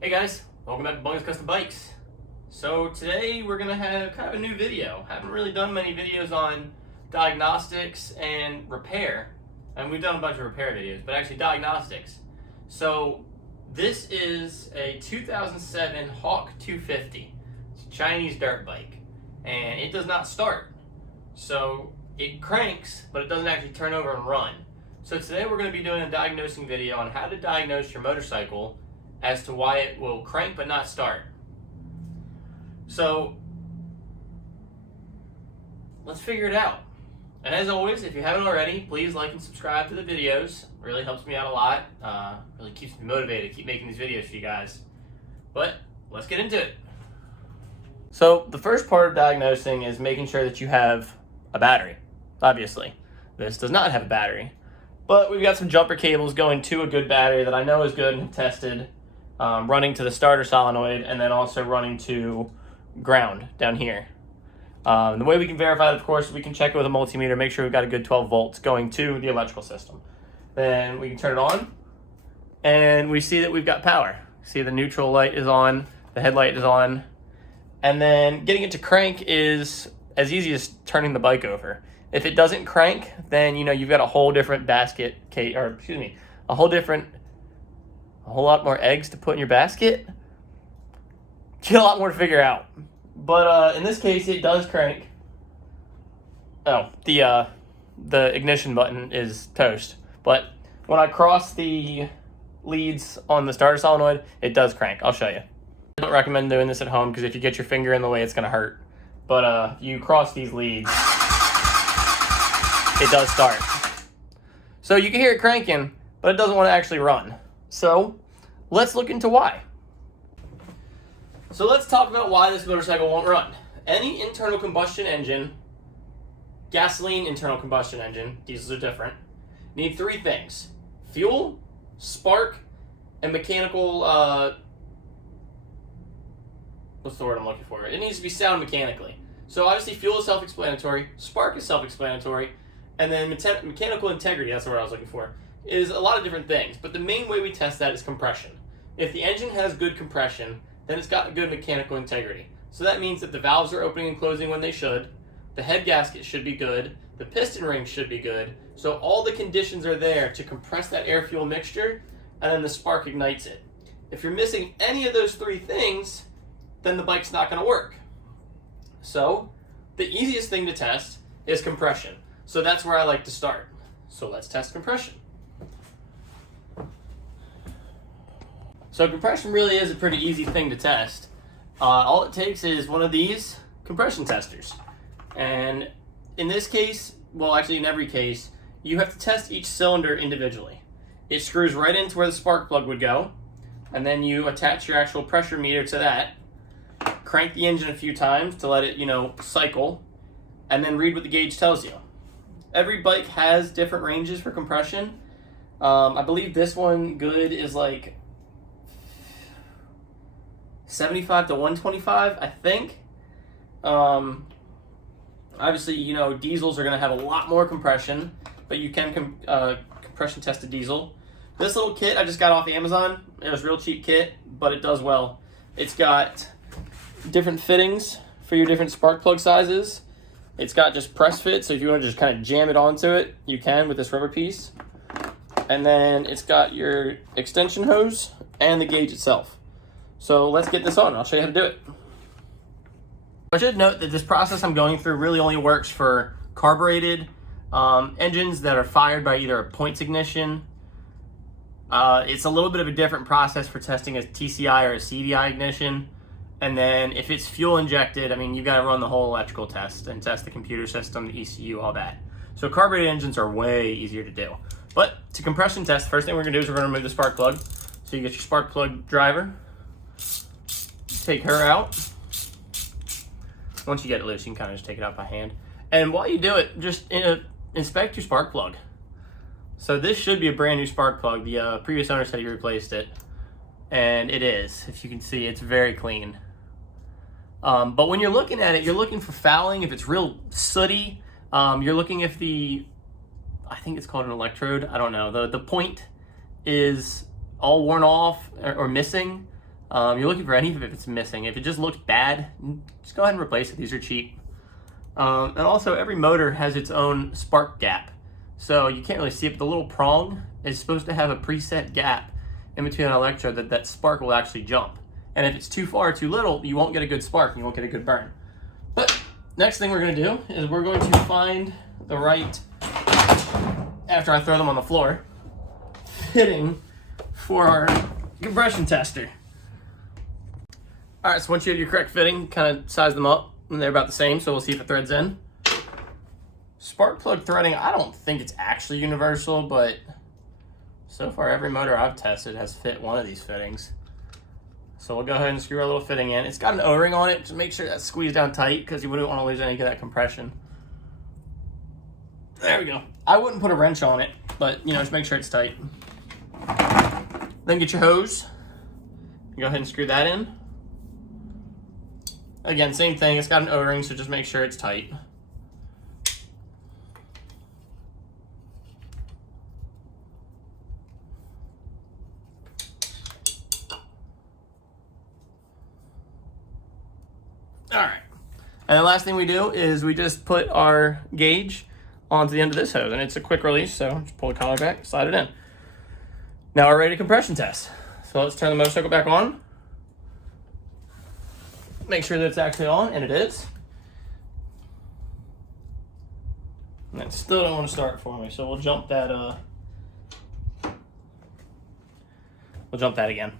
Hey guys, welcome back to Bungus Custom Bikes. So today we're going to have kind of a new video. Haven't really done many videos on diagnostics and repair. And we've done a bunch of repair videos, but actually diagnostics. So this is a 2007 Hawk 250. It's a Chinese dirt bike. And it does not start. So it cranks, but it doesn't actually turn over and run. So today we're going to be doing a diagnosing video on how to diagnose your motorcycle as to why it will crank but not start. So let's figure it out. And as always, if you haven't already, please like and subscribe to the videos. It really helps me out a lot. Really keeps me motivated to keep making these videos for you guys. But let's get into it. So the first part of diagnosing is making sure that you have a battery. Obviously, this does not have a battery. But we've got some jumper cables going to a good battery that I know is good and have tested. Running to the starter solenoid and then also running to ground down here. The way we can verify it, of course, we can check it with a multimeter, make sure we've got a good 12 volts going to the electrical system. Then we can turn it on and we see that we've got power. See, the neutral light is on, the headlight is on, and then getting it to crank is as easy as turning the bike over. If it doesn't crank, then you've got a whole different a whole lot more eggs to put in your basket. You got a lot more to figure out. But in this case, it does crank. Oh, the ignition button is toast. But when I cross the leads on the starter solenoid, it does crank. I'll show you. I don't recommend doing this at home because if you get your finger in the way, it's going to hurt. But you cross these leads, it does start. So you can hear it cranking, but it doesn't want to actually run. So let's look into why. So let's talk about why this motorcycle won't run. Any internal combustion engine, gasoline internal combustion engine, diesels are different, need three things: fuel, spark, and mechanical, what's the word I'm looking for? It needs to be sound mechanically. So obviously fuel is self-explanatory, spark is self-explanatory, and then mechanical integrity, that's the word I was looking for, is a lot of different things, but the main way we test that is compression. If the engine has good compression, then it's got good mechanical integrity. So that means that the valves are opening and closing when they should, the head gasket should be good, the piston ring should be good, so all the conditions are there to compress that air-fuel mixture, and then the spark ignites it. If you're missing any of those three things, then the bike's not going to work. So the easiest thing to test is compression. So that's where I like to start. So let's test compression. So compression really is a pretty easy thing to test. All it takes is one of these compression testers. And in this case, well actually in every case, you have to test each cylinder individually. It screws right into where the spark plug would go, and then you attach your actual pressure meter to that, crank the engine a few times to let it, cycle, and then read what the gauge tells you. Every bike has different ranges for compression. I believe this one good is like 75 to 125, I think. Obviously, diesels are going to have a lot more compression, but you can compression test a diesel. This little kit I just got off Amazon. It was a real cheap kit, but it does well. It's got different fittings for your different spark plug sizes. It's got just press fit, so if you want to just kind of jam it onto it, you can with this rubber piece. And then it's got your extension hose and the gauge itself. So let's get this on. I'll show you how to do it. I should note that this process I'm going through really only works for carbureted engines that are fired by either a points ignition. It's a little bit of a different process for testing a TCI or a CDI ignition. And then if it's fuel injected, you've got to run the whole electrical test and test the computer system, the ECU, all that. So carbureted engines are way easier to do. But to compression test, first thing we're going to do is we're going to remove the spark plug. So you get your spark plug driver. Take her out. Once you get it loose, you can kind of just take it out by hand. And while you do it, just inspect your spark plug. So this should be a brand new spark plug. The previous owner said he replaced it. And it is. If you can see, it's very clean. But when you're looking at it, you're looking for fouling. If it's real sooty, you're looking if I think it's called an electrode. I don't know. The point is all worn off or missing. You're looking for anything if it's missing. If it just looks bad, just go ahead and replace it. These are cheap. And also, every motor has its own spark gap. So you can't really see it, but the little prong is supposed to have a preset gap in between an electrode that spark will actually jump. And if it's too far or too little, you won't get a good spark and you won't get a good burn. But next thing we're going to do is we're going to find the right, after I throw them on the floor, fitting for our compression tester. Alright, so once you have your correct fitting, kind of size them up, and they're about the same, so we'll see if it threads in. Spark plug threading, I don't think it's actually universal, but so far every motor I've tested has fit one of these fittings. So we'll go ahead and screw our little fitting in. It's got an O-ring on it to make sure that's squeezed down tight because you wouldn't want to lose any of that compression. There we go. I wouldn't put a wrench on it, but just make sure it's tight. Then get your hose. Go ahead and screw that in. Again, same thing. It's got an O-ring, so just make sure it's tight. All right. And the last thing we do is we just put our gauge onto the end of this hose, and it's a quick release, so just pull the collar back, slide it in. Now we're ready to compression test. So let's turn the motorcycle back on. Make sure that it's actually on, and it is. And it still don't want to start for me, so we'll jump that again.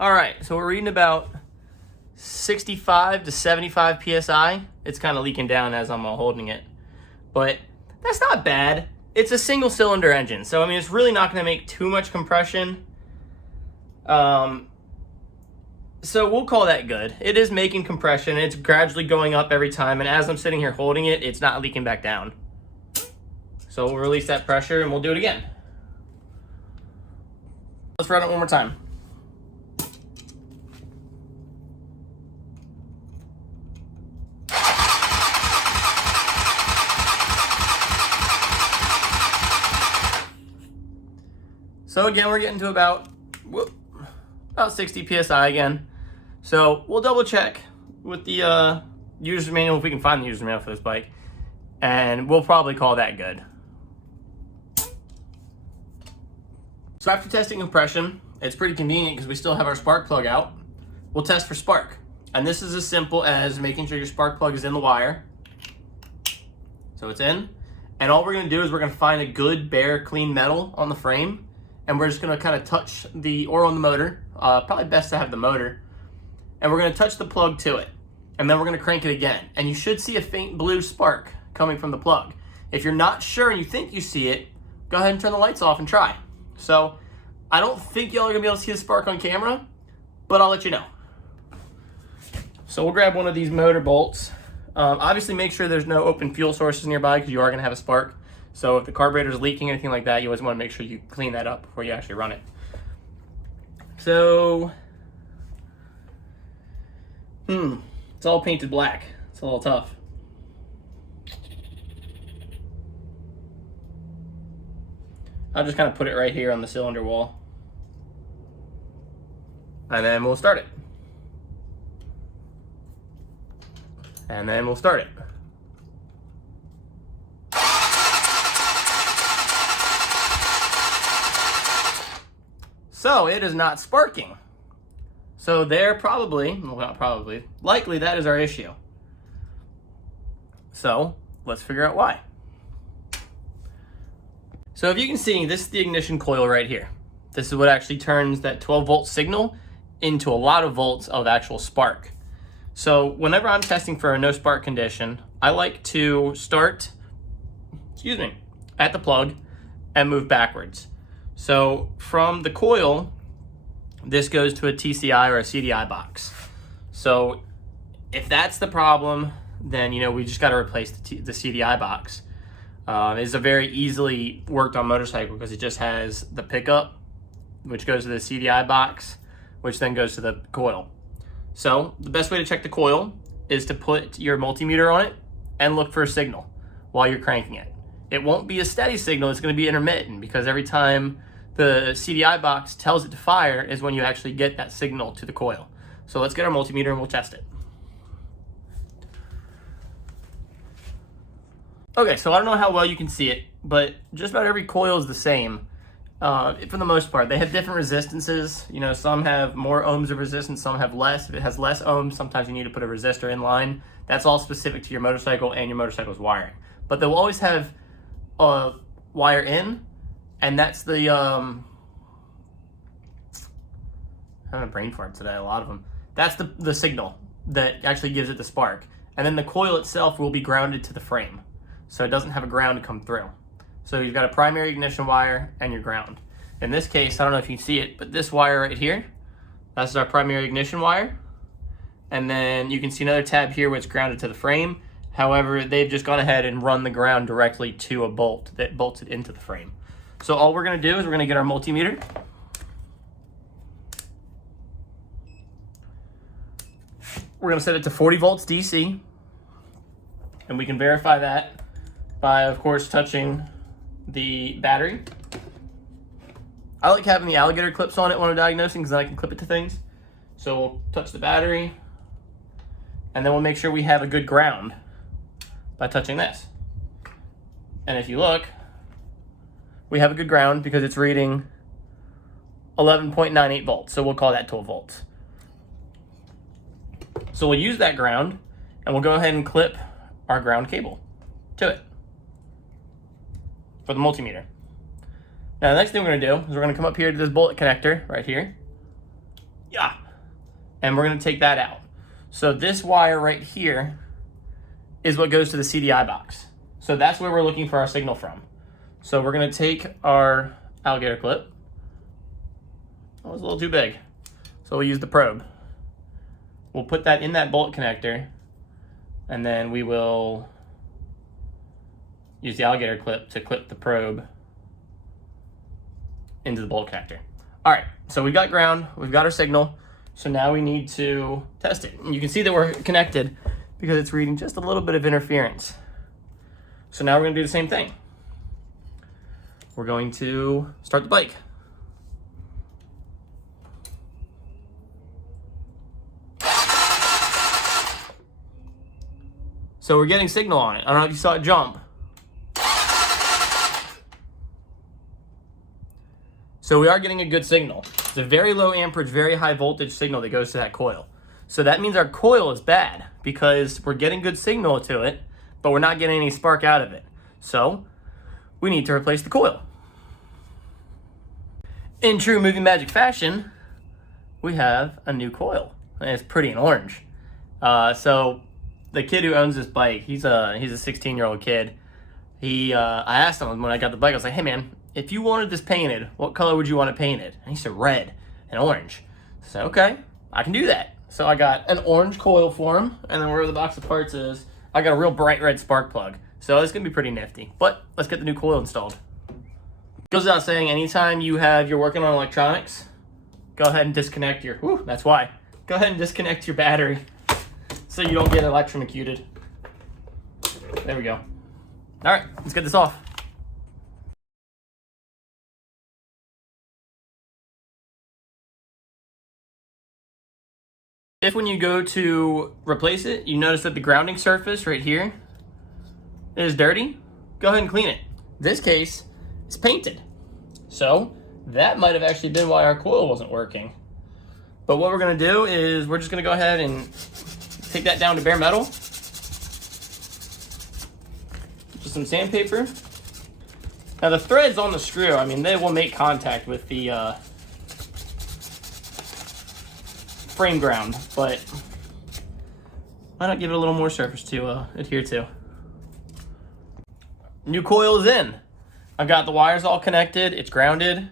All right, so we're reading about 65 to 75 PSI. It's kind of leaking down as I'm holding it, but that's not bad. It's a single cylinder engine, so I mean, it's really not gonna make too much compression. So we'll call that good. It is making compression, it's gradually going up every time, and as I'm sitting here holding it, it's not leaking back down. So we'll release that pressure and we'll do it again. Let's run it one more time. So again, we're getting to about 60 PSI again. So we'll double check with the user's manual if we can find the user's manual for this bike. And we'll probably call that good. So after testing compression, it's pretty convenient because we still have our spark plug out. We'll test for spark. And this is as simple as making sure your spark plug is in the wire. So it's in. And all we're gonna do is we're gonna find a good, bare, clean metal on the frame. And we're just gonna kind of touch the oil on the motor. Probably best to have the motor. And we're gonna touch the plug to it. And then we're gonna crank it again. And you should see a faint blue spark coming from the plug. If you're not sure and you think you see it, go ahead and turn the lights off and try. So I don't think y'all are gonna be able to see the spark on camera, but I'll let you know. So we'll grab one of these motor bolts. Obviously make sure there's no open fuel sources nearby because you are gonna have a spark. So if the carburetor is leaking or anything like that, you always want to make sure you clean that up before you actually run it. So, it's all painted black. It's a little tough. I'll just kind of put it right here on the cylinder wall. And then we'll start it. And then we'll start it. So it is not sparking. So there likely that is our issue. So let's figure out why. So if you can see, this is the ignition coil right here. This is what actually turns that 12-volt signal into a lot of volts of actual spark. So whenever I'm testing for a no spark condition, I like to start, at the plug and move backwards. So from the coil, this goes to a TCI or a CDI box. So if that's the problem, then we just got to replace the CDI box. It's a very easily worked on motorcycle because it just has the pickup which goes to the CDI box, which then goes to the coil. So the best way to check the coil is to put your multimeter on it and look for a signal while you're cranking it. It won't be a steady signal, it's going to be intermittent, because every time the CDI box tells it to fire is when you actually get that signal to the coil. So let's get our multimeter and we'll test it. Okay, so I don't know how well you can see it, but just about every coil is the same. For the most part, they have different resistances. You know, some have more ohms of resistance, some have less. If it has less ohms, sometimes you need to put a resistor in line. That's all specific to your motorcycle and your motorcycle's wiring. But they'll always have a wire in, and that's the, I'm having a brain fart today, a lot of them. That's the signal that actually gives it the spark. And then the coil itself will be grounded to the frame, so it doesn't have a ground to come through. So you've got a primary ignition wire and your ground. In this case, I don't know if you can see it, but this wire right here, that's our primary ignition wire. And then you can see another tab here where it's grounded to the frame. However, they've just gone ahead and run the ground directly to a bolt that bolts it into the frame. So all we're gonna do is we're gonna get our multimeter. We're gonna set it to 40 volts DC. And we can verify that by, of course, touching the battery. I like having the alligator clips on it when I'm diagnosing, because then I can clip it to things. So we'll touch the battery, and then we'll make sure we have a good ground by touching this. And if you look, we have a good ground because it's reading 11.98 volts. So we'll call that 12 volts. So we'll use that ground, and we'll go ahead and clip our ground cable to it for the multimeter. Now the next thing we're gonna do is we're gonna come up here to this bullet connector right here. Yeah. And we're gonna take that out. So this wire right here is what goes to the CDI box. So that's where we're looking for our signal from. So we're gonna take our alligator clip. Oh, it's a little too big. So we'll use the probe. We'll put that in that bolt connector, and then we will use the alligator clip to clip the probe into the bolt connector. All right, so we've got ground, we've got our signal, so now we need to test it. And you can see that we're connected because it's reading just a little bit of interference. So now we're gonna do the same thing. We're going to start the bike. So we're getting signal on it. I don't know if you saw it jump. So we are getting a good signal. It's a very low amperage, very high voltage signal that goes to that coil. So that means our coil is bad because we're getting good signal to it, but we're not getting any spark out of it. So we need to replace the coil. In true movie magic fashion, we have a new coil, and it's pretty and orange. So the kid who owns this bike, he's a 16-year-old kid. I asked him when I got the bike, I was like, hey man, if you wanted this painted, what color would you want it painted? And he said red and orange. I said, okay, I can do that. So I got an orange coil for him, and then where the box of parts is, I got a real bright red spark plug. So it's gonna be pretty nifty, but let's get the new coil installed. Goes without saying, anytime you're working on electronics, go ahead and disconnect your, that's why. Go ahead and disconnect your battery so you don't get electrocuted. There we go. All right, let's get this off. If when you go to replace it, you notice that the grounding surface right here is dirty, go ahead and clean it. In this case, it's painted. So that might have actually been why our coil wasn't working. But what we're gonna do is we're just gonna go ahead and take that down to bare metal. Just some sandpaper. Now the threads on the screw, I mean, they will make contact with the frame ground, but why not give it a little more surface to adhere to? New coil is in. I've got the wires all connected, it's grounded,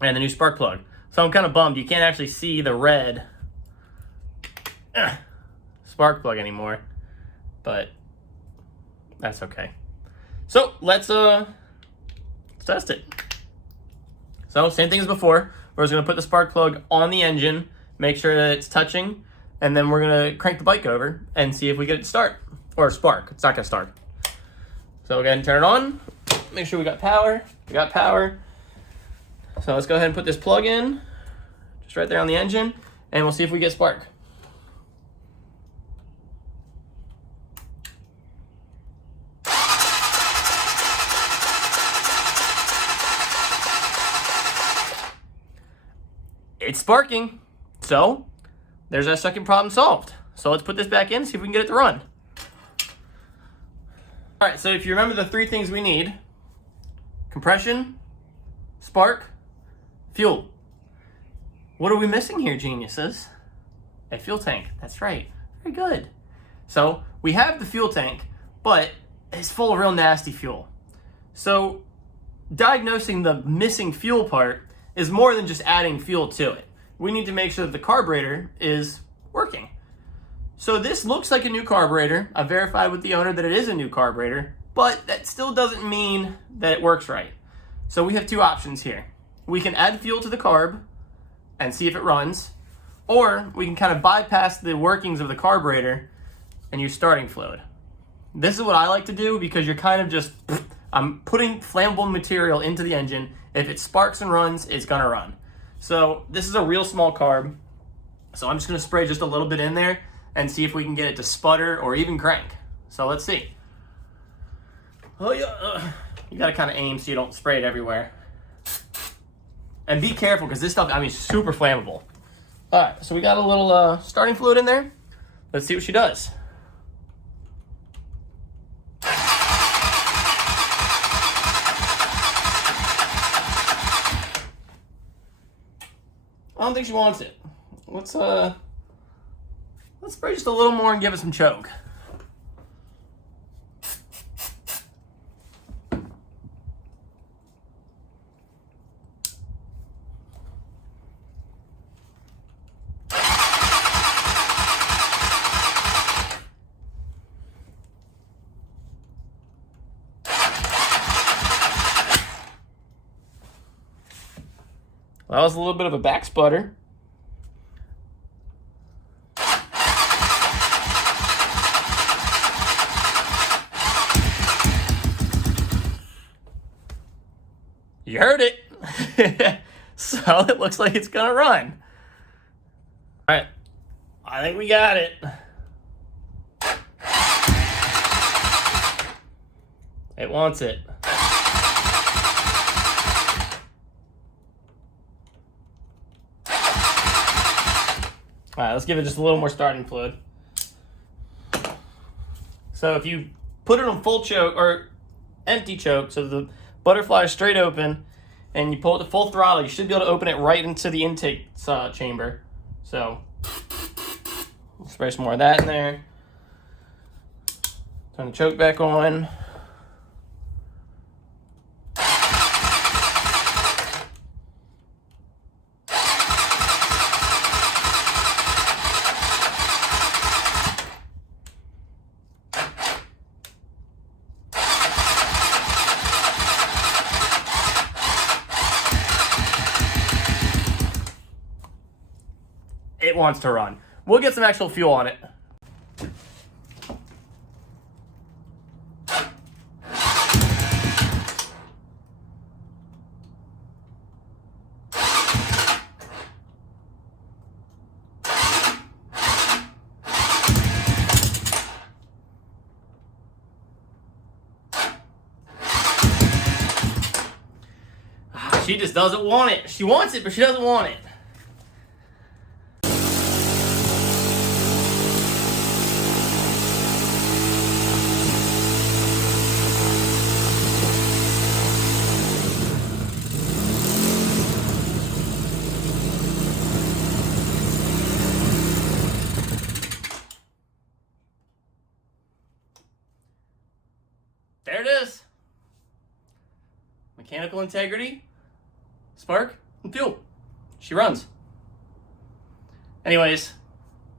and the new spark plug. So I'm kind of bummed you can't actually see the red spark plug anymore, but that's okay. So let's test it. So same thing as before. We're just going to put the spark plug on the engine, make sure that it's touching, and then we're going to crank the bike over and see if we get it to start. Or spark. It's not going to start. So we'll go ahead and turn it on. Make sure we got power. We got power. So let's go ahead and put this plug in, just right there on the engine, and we'll see if we get spark. It's sparking. So there's our second problem solved. So let's put this back in, see if we can get it to run. All right, so if you remember the three things we need: compression, spark, fuel. What are we missing here, geniuses? A fuel tank. That's right. Very good. So we have the fuel tank, but it's full of real nasty fuel. So diagnosing the missing fuel part is more than just adding fuel to it. We need to make sure that the carburetor is working. So this looks like a new carburetor. I verified with the owner that it is a new carburetor, but that still doesn't mean that it works right. So we have two options here. We can add fuel to the carb and see if it runs, or we can kind of bypass the workings of the carburetor and use starting fluid. This is what I like to do because you're kind of just, I'm putting flammable material into the engine. If it sparks and runs, it's gonna run. So this is a real small carb. So I'm just gonna spray just a little bit in there and see if we can get it to sputter or even crank. So let's see. Oh yeah, you gotta kind of aim so you don't spray it everywhere. And be careful because this stuff, I mean, super flammable. All right, so we got a little starting fluid in there. Let's see what she does. I don't think she wants it. Let's spray just a little more and give it some choke. Well, that was a little bit of a back sputter. You heard it. So it looks like it's gonna run. All right, I think we got it. It wants it. All right, let's give it just a little more starting fluid. So if you put it on full choke or empty choke, so the butterfly is straight open, and you pull it to full throttle, you should be able to open it right into the intake chamber. So spray some more of that in there. Turn the choke back on. It wants to run. We'll get some actual fuel on it. She just doesn't want it. She wants it, but she doesn't want it. There it is. Mechanical integrity, spark, and fuel. She runs. Anyways,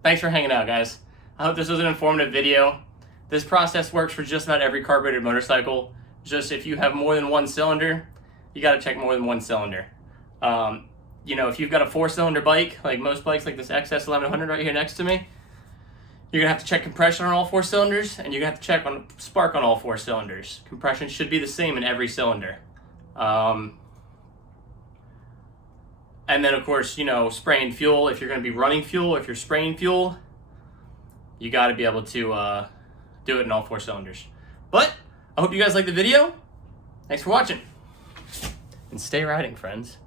thanks for hanging out, guys. I hope this was an informative video. This process works for just about every carbureted motorcycle. Just if you have more than one cylinder, you gotta check more than one cylinder. You know, if you've got a 4-cylinder bike, like most bikes, like this XS 1100 right here next to me, you're gonna have to check compression on all 4 cylinders, and you're gonna have to check on spark on all 4 cylinders. Compression should be the same in every cylinder. And then of course, you know, spraying fuel, if you're gonna be running fuel, if you're spraying fuel, you gotta be able to do it in all 4 cylinders. But I hope you guys liked the video. Thanks for watching. And stay riding, friends.